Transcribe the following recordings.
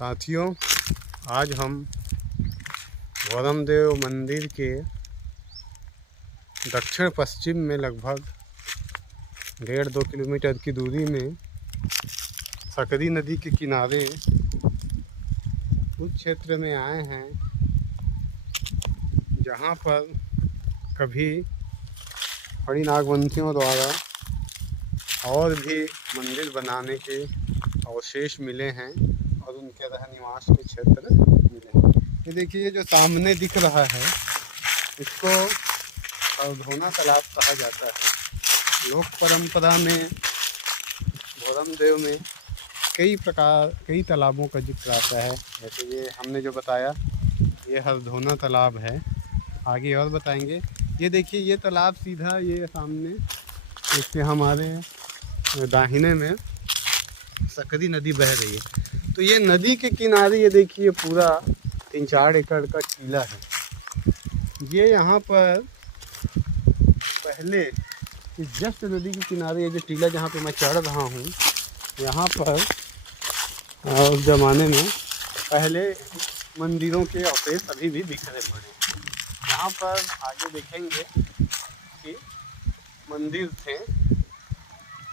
साथियों, आज हम वरमदेव मंदिर के दक्षिण पश्चिम में लगभग 1.5-2 किलोमीटर की दूरी में सकरी नदी के किनारे उस क्षेत्र में आए हैं जहां पर कभी बड़ी नागवंशियों द्वारा और भी मंदिर बनाने के अवशेष मिले हैं और उनके रहनिवास के क्षेत्र मिले हैं। ये देखिए, ये जो सामने दिख रहा है इसको हरधोना तालाब कहा जाता है। लोक परंपरा में वरमदेव में कई तालाबों का जिक्र आता है। जैसे ये हमने जो बताया, ये हरधोना तालाब है। आगे और बताएंगे। ये देखिए, ये तालाब सीधा ये सामने इसके हमारे दाहिने में सकरी नदी बह रही है। तो ये नदी के किनारे ये देखिए पूरा 3-4 एकड़ का टीला है। ये यहाँ पर पहले जस्ट नदी के किनारे ये जो टीला जहाँ पे मैं चढ़ रहा हूँ, यहाँ पर उस ज़माने में पहले मंदिरों के अवशेष अभी भी बिखरे पड़े हैं। यहाँ पर आगे देखेंगे कि मंदिर थे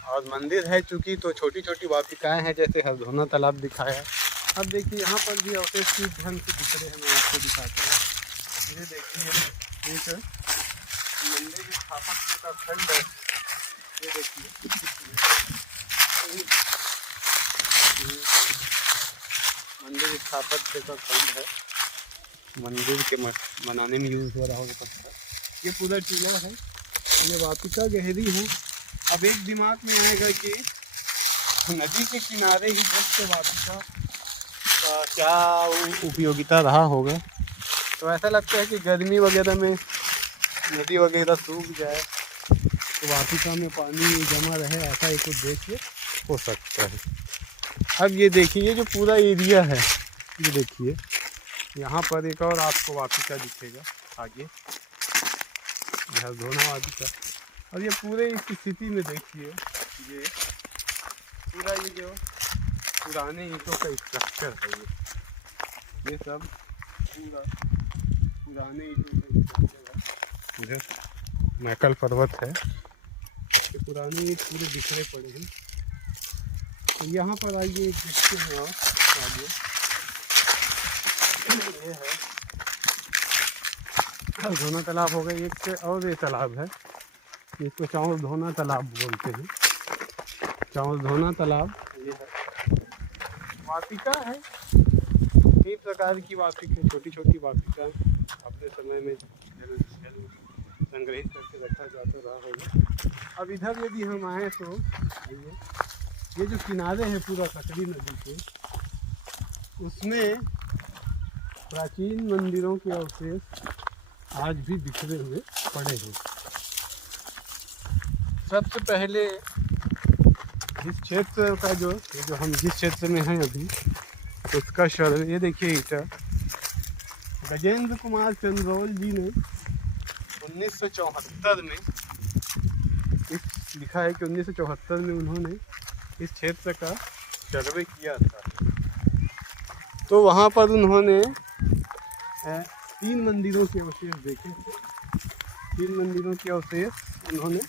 और मंदिर है चूँकि तो छोटी छोटी वाटिकाएँ हैं, जैसे हरधोना तालाब दिखाया। अब देखिए यहाँ पर भी अवशेष किस ढंग से दिख रहे हैं, मैं आपको दिखाता हूँ। ये देखिए एक मंदिर स्थापत्य का खंड है। ये देखिए मंदिर स्थापत्य का खंड है, मंदिर के बनाने में यूज़ हो रहा होगा पत्थर। ये पूरा टीला है, ये वाटिका गहरी है। अब एक दिमाग में आएगा कि नदी के किनारे ही जस्ट वाटिका का क्या उपयोगिता रहा होगा। तो ऐसा लगता है कि गर्मी वगैरह में नदी वगैरह सूख जाए तो वाटिका में पानी जमा रहे, ऐसा एक उद्देश्य हो सकता है। अब ये देखिए, ये जो पूरा एरिया है, ये देखिए यहाँ पर एक और आपको वाटिका दिखेगा आगे, हरधोना वाटिका। और ये पूरे इस स्थिति में देखिए, ये पूरा ये जो पुराने ईंटों का स्ट्रक्चर है, ये सब पूरा पुराने ईंटों का स्ट्रक्चर है। इधर मैकल पर्वत है, ये पुराने ईंट पूरे बिखरे पड़े हैं। तो यहाँ पर आइए देखते हैं और आगे ये है हरधोना तालाब हो गया। एक और ये तालाब है, इसको चावलधोना तालाब बोलते हैं। चावलधोना तालाब ये है, वाटिका है। कई प्रकार की वाटिका, छोटी छोटी वाटिका अपने समय में जल संग्रहित करके रखा जाता रहा होगा। अब इधर यदि हम आए तो ये जो किनारे हैं पूरा सकरी नदी के, उसमें प्राचीन मंदिरों के अवशेष आज भी बिखरे हुए पड़े हैं। सबसे पहले इस क्षेत्र का जो हम जिस क्षेत्र में हैं अभी, उसका शहर ये देखिए ईटा गजेंद्र कुमार चंद्रोल जी ने 1974 में लिखा है कि 1974 में उन्होंने इस क्षेत्र का सर्वे किया था। तो वहाँ पर उन्होंने 3 मंदिरों के अवशेष देखे थे। 3 मंदिरों के अवशेष उन्होंने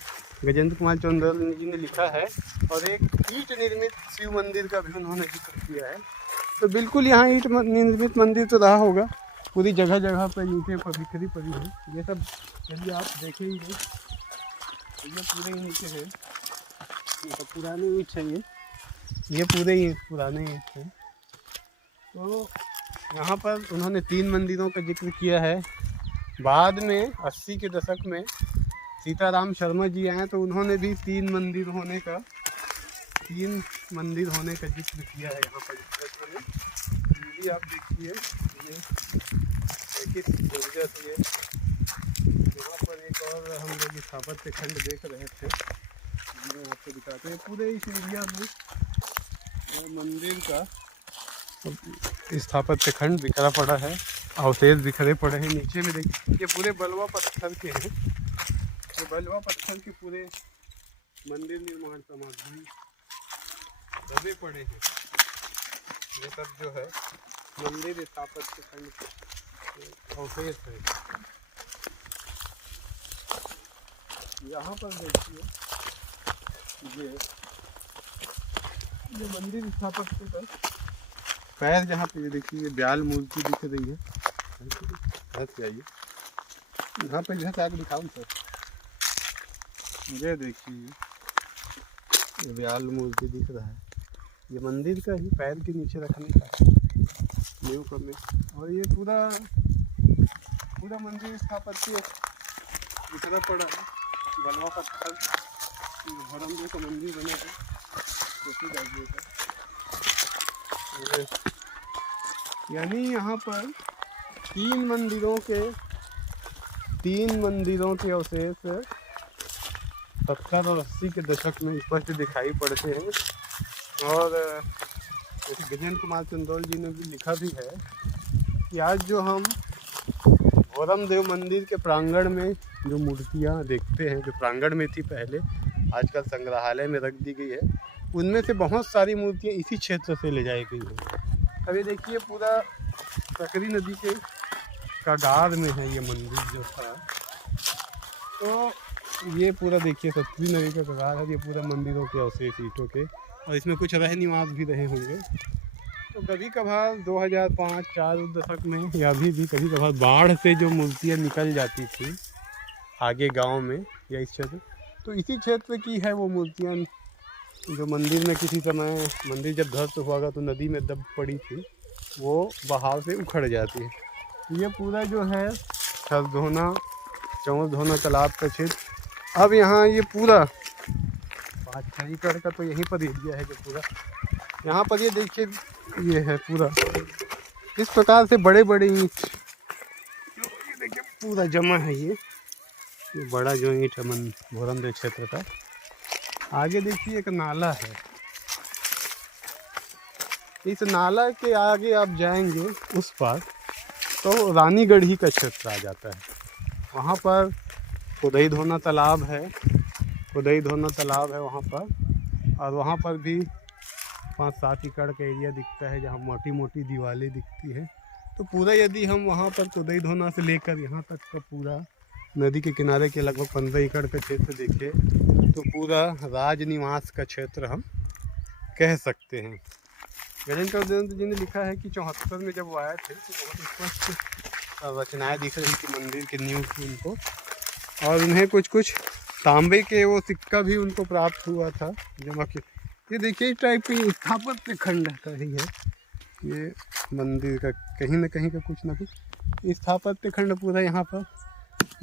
गजेंद्र कुमार चंद्रोल जी ने लिखा है, और एक ईंट निर्मित शिव मंदिर का भी उन्होंने जिक्र किया है। तो बिल्कुल यहाँ ईंट निर्मित मंदिर तो रहा होगा, पूरी जगह जगह पर ईंटें पर बिखरी पड़ी हैं। ये सब यदि आप देखेंगे तो ये पूरे ईंट है, ये सब पुराने ईंट है। ये पूरे पुराने ईंट हैं। तो यहाँ पर उन्होंने 3 मंदिरों का जिक्र किया है। बाद में 80 के दशक में सीताराम शर्मा जी आए तो उन्होंने भी 3 मंदिर होने का जिक्र किया है यहाँ पर क्षेत्र में। ये भी आप देखिए, ये यहाँ पर एक और हम लोग स्थापत्य खंड देख रहे थे, मैं आपको दिखाते हैं। पूरे इस एरिया में मंदिर का स्थापत्य खंड बिखरा पड़ा है, अवशेष बिखरे पड़े हैं। नीचे में देखिए, ये पूरे बलुआ पत्थर के हैं। ये बलुआ पत्थर के पूरे मंदिर निर्माण सामग्री दबे पड़े हैं। ये सब जो है मंदिर स्थापत्य खंड के अवशेष है। यहाँ पर देखिए ये मंदिर स्थापत्य का पैर जहाँ पे ये देखिए ये ब्याल मूर्ति दिख रही है। आइए यहाँ पे जो है दिखाऊँ सर, ये देखिए ये ब्याल मूर्ति दिख रहा है, ये मंदिर का ही पैर के नीचे रखने का नींव करने। और ये पूरा मंदिर स्थापत्य बिखरा पड़ा है, बलवा पत्थर भरमदेव का मंदिर बना है यानी यहाँ पर तीन मंदिरों के अवशेष 70 और 80 के दशक में स्पष्ट दिखाई पड़ते हैं। और गजेंद्र कुमार चंदौल जी ने भी लिखा भी है कि आज जो हम भोरमदेव मंदिर के प्रांगण में जो मूर्तियाँ देखते हैं, जो प्रांगण में थी पहले, आजकल संग्रहालय में रख दी गई है, उनमें से बहुत सारी मूर्तियाँ इसी क्षेत्र से ले जाई गई है। अब ये देखिए पूरा सकरी नदी के कगार में है ये मंदिर जो था, तो ये पूरा देखिए सकरी नदी का कगार है, ये पूरा मंदिरों के अवशेष ईंटों के, और इसमें कुछ रह निवास भी रहे होंगे। तो कभी कभार 2005-4 दशक में या अभी भी कभी कभार बाढ़ से जो मूर्तियाँ निकल जाती थी आगे गांव में या इस क्षेत्र, तो इसी क्षेत्र की है वो मूर्तियाँ जो मंदिर में किसी समय मंदिर जब ध्वस्त हुआ तो नदी में दब पड़ी थी, वो बहाव से उखड़ जाती है। ये पूरा जो है छरधोना चौधोना तालाब का क्षेत्र। अब यहाँ ये पूरा 5-6 एकड़ का तो यहीं पर एरिया है जो पूरा यहाँ पर ये देखिए ये है पूरा इस प्रकार से बड़े बड़े ईंट ये देखिए पूरा जमा है। ये बड़ा जो ईंट है भोरमदेव क्षेत्र का। आगे देखिए एक नाला है, इस नाला के आगे आप जाएंगे उस पार तो रानीगढ़ी का क्षेत्र आ जाता है। वहाँ पर खुदाई धोना तालाब है वहाँ पर, और वहाँ पर भी 5-7 एकड़ का एरिया दिखता है जहाँ मोटी मोटी दीवारें दिखती है। तो पूरा यदि हम वहाँ पर खुदाई धोना से लेकर यहाँ तक का पूरा नदी के किनारे के लगभग 15 एकड़ का क्षेत्र देखें तो पूरा राजनिवास का क्षेत्र हम कह सकते हैं। गजेंद्र जी ने लिखा है कि 74 में जब वो आए थे तो बहुत स्पष्ट रचनाएँ दिख रही थी मंदिर के नींव की उनको, और उन्हें कुछ तांबे के वो सिक्का भी उनको प्राप्त हुआ था जमा के। ये देखिए इस टाइप की स्थापत्य खंड का ही है ये मंदिर का, कहीं ना कहीं का कुछ ना कुछ स्थापत्य खंड पूरा यहाँ पर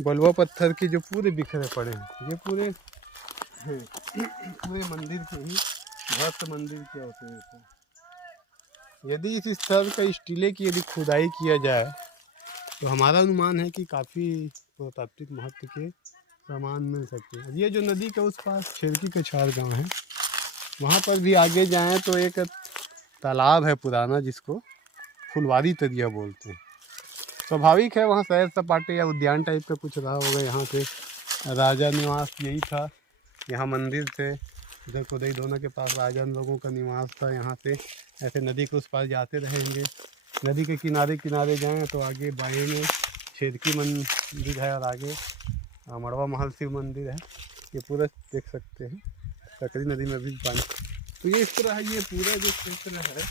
बलुआ पत्थर के जो पूरे बिखरे पड़े हैं, ये पूरे मंदिर के ही भक्त मंदिर के अवशेष है। यदि इस स्थल का इस टीले की यदि खुदाई किया जाए तो हमारा अनुमान है कि काफ़ी पुरातात्विक महत्व के सामान मिल सकते हैं। ये जो नदी के उस पास छेरकी के 4 गांव है, वहाँ पर भी आगे जाएं तो एक तालाब है पुराना जिसको फुलवारी तरिया बोलते हैं। स्वाभाविक है वहाँ सैर सपाटे या उद्यान टाइप का कुछ रहा होगा। यहाँ पे राजा निवास यही था, यहाँ मंदिर थे, इधर खुदाई धोना के पास राजन लोगों का निवास था। यहाँ से ऐसे नदी के उस पार जाते रहेंगे, नदी के किनारे किनारे जाएं तो आगे बाएं में छेदकी मंदिर है और आगे मड़वा महल शिव मंदिर है। ये पूरा देख सकते हैं, सकरी नदी में भी पानी। तो ये इस तरह ये पूरा जो क्षेत्र है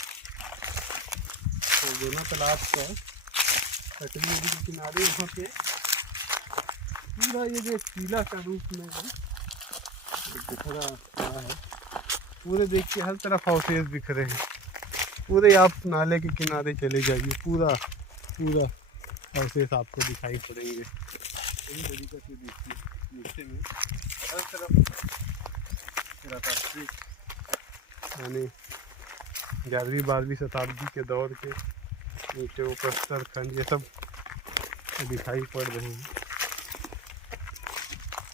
तो दोनों तालाब का सकरी नदी के किनारे यहाँ पे पूरा ये जो टीला का रूप में है बिखरा हुआ है। पूरे देखिए हर तरफ अवशेष बिखरे हैं। पूरे आप नाले के किनारे चले जाइए, पूरा अवशेष आपको दिखाई पड़ेंगे। सही तरीके से देखिए नीचे में हर तरफ पुरातात्विक यानी 11वीं-12वीं शताब्दी के दौर के ईंटे प्रस्तर खंड ये सब दिखाई पड़ रहे हैं।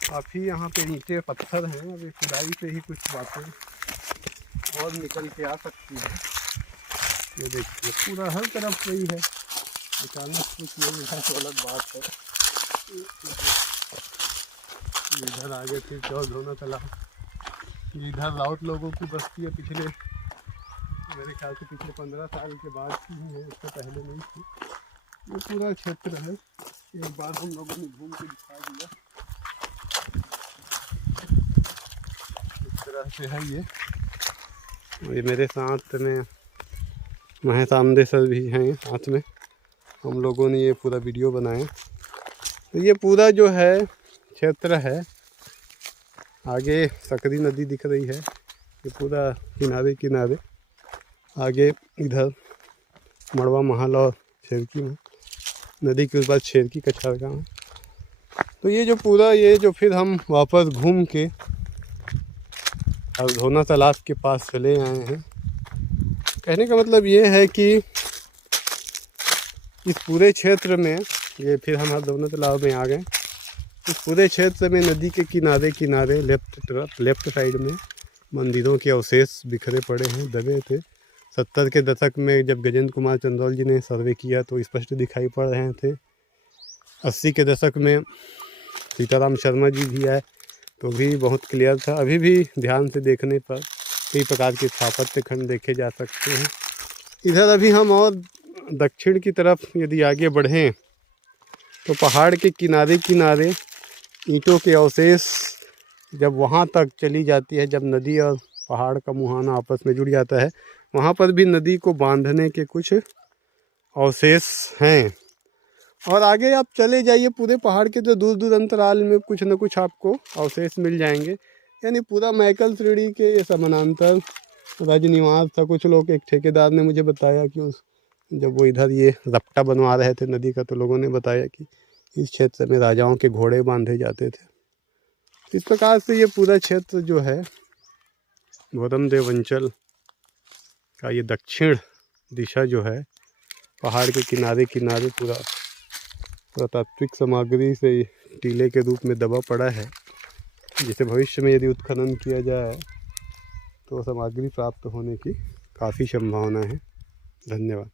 काफ़ी यहाँ पे ईंटे पत्थर हैं, अभी खुदाई से ही कुछ बातें और निकल के आ सकती हैं। ये देखिए पूरा हर तरफ वही है, अचानक कुछ ये मिला तो अलग बात है। इधर आगे फिर चौधोना तालाब, इधर राउत लोगों की बस्ती है पिछले मेरे ख्याल से पिछले 15 साल के बाद की ही है, इससे पहले नहीं थी। ये पूरा क्षेत्र है, एक बार हम लोगों ने घूम के दिखा दिया। इस तरह से है ये। ये मेरे साथ में महेश आमदे सर भी हैं साथ में, हम लोगों ने ये पूरा वीडियो बनाया। तो ये पूरा जो है क्षेत्र है, आगे सकरी नदी दिख रही है, ये पूरा किनारे किनारे, आगे इधर मड़वा महल और शेरकी में नदी के उस पार शेरकी कछार गाँव है। तो ये जो पूरा ये जो फिर हम वापस घूम के और धोना तालाब के पास चले आए हैं। कहने का मतलब ये है कि इस पूरे क्षेत्र में ये फिर हम धोना तालाब में आ गए। इस पूरे क्षेत्र में नदी के किनारे किनारे लेफ्ट साइड में मंदिरों के अवशेष बिखरे पड़े हैं, दबे थे। 70 के दशक में जब गजेंद्र कुमार चंदौल जी ने सर्वे किया तो स्पष्ट दिखाई पड़ रहे थे। 80 के दशक में सीताराम शर्मा जी भी आए तो भी बहुत क्लियर था। अभी भी ध्यान से देखने पर कई प्रकार के स्थापत्य खंड देखे जा सकते हैं। इधर अभी हम और दक्षिण की तरफ यदि आगे बढ़ें तो पहाड़ के किनारे किनारे ईंटों के अवशेष जब वहाँ तक चली जाती है, जब नदी और पहाड़ का मुहाना आपस में जुड़ जाता है, वहाँ पर भी नदी को बांधने के कुछ अवशेष हैं। और आगे आप चले जाइए पूरे पहाड़ के तो दूर दूर अंतराल में कुछ न कुछ आपको अवशेष मिल जाएंगे। यानी पूरा मैकल श्रेणी के ये समानांतर राजनिवास था। कुछ लोग, एक ठेकेदार ने मुझे बताया कि जब वो इधर ये रपटा बनवा रहे थे नदी का, तो लोगों ने बताया कि इस क्षेत्र में राजाओं के घोड़े बांधे जाते थे। इस प्रकार से ये पूरा क्षेत्र जो है गौतमदेव अंचल का ये दक्षिण दिशा जो है पहाड़ के किनारे किनारे पूरा पुरातात्विक सामग्री से टीले के रूप में दबा पड़ा है, जिसे भविष्य में यदि उत्खनन किया जाए तो सामग्री प्राप्त होने की काफ़ी संभावना है। धन्यवाद।